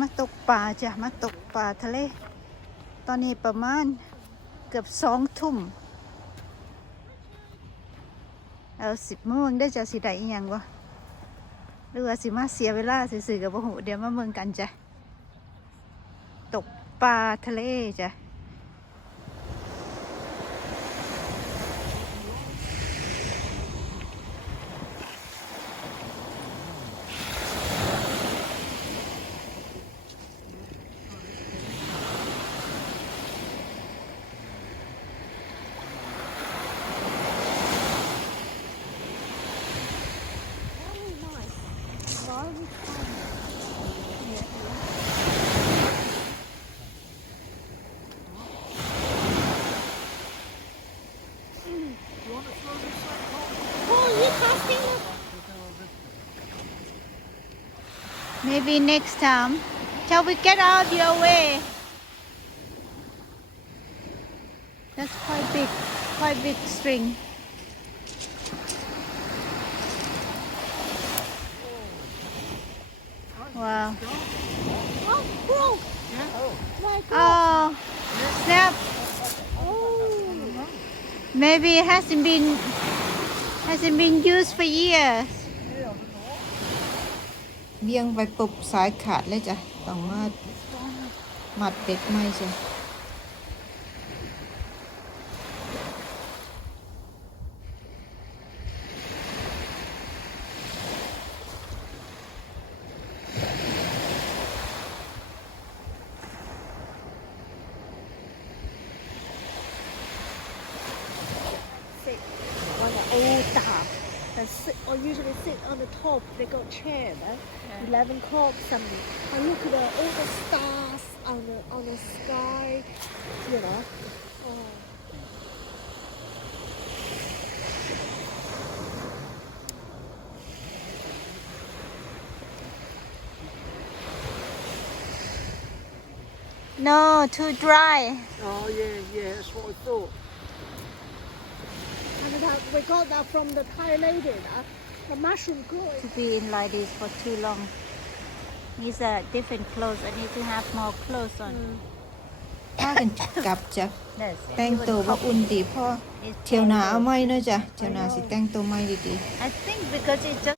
มาตกปลาจ้ะมาตกปลาทะเลตอนนี้ประมาณเกือบ20 ทุ่มเอา10 โมงได้จะสิได้อีหยังวะหรือว่าสิมาเสียเวลาซื่อๆกับบ่ฮู้เดี๋ยวมาเบิ่งกันจ้ะตกปลาทะเลจ้ะMaybe next time. Shall we get out your way? That's quite big string. Wow. Oh, broke. My God. Oh, snap. Oh. Maybe it hasn't been used for years. เบี่ยงไปปุบสายขาดเลยจ้ะต้องมามัดเบ็ดใหม่จ้ะSit on the old dam. They sit, or usually sit on the top. They got chair, right? 11 o'clock something. And look at all the stars on the sky. You know. Oh. No, too dry. Oh yeah, that's what I thought. And we got that from the Thai lady. The mushroom growing. To be in like this for too long. Needs a different clothes. I need to have more clothes on. ถ้ากันกลับจ้ะแต่งตัวว่าอุ่นดีพ่อเที่ยวหนาเอาไหมเนาะจ้ะเที่ยวหนาสิแต่งตัวไหมดีๆ I think because it just